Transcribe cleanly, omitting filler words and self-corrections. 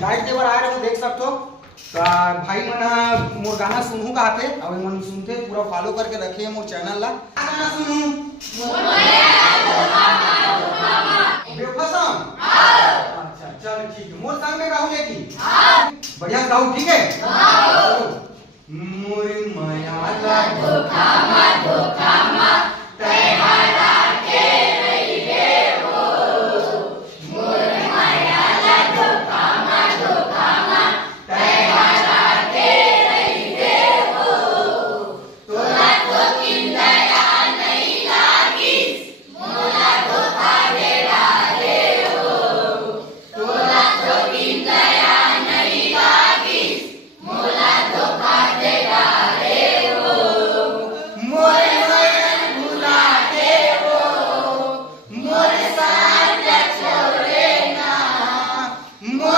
light देवर आए रहो देख सकते हो भाई मन मोर गाना सुनहू कहते और मन सुनते पूरा फॉलो करके रखे मोर चैनल ला गाना सुनहू बेफसम अच्छा चल ठीक है मोर संग में गाऊंगे की बढ़िया गाऊं ठीक है मोर माया ला धोखा मार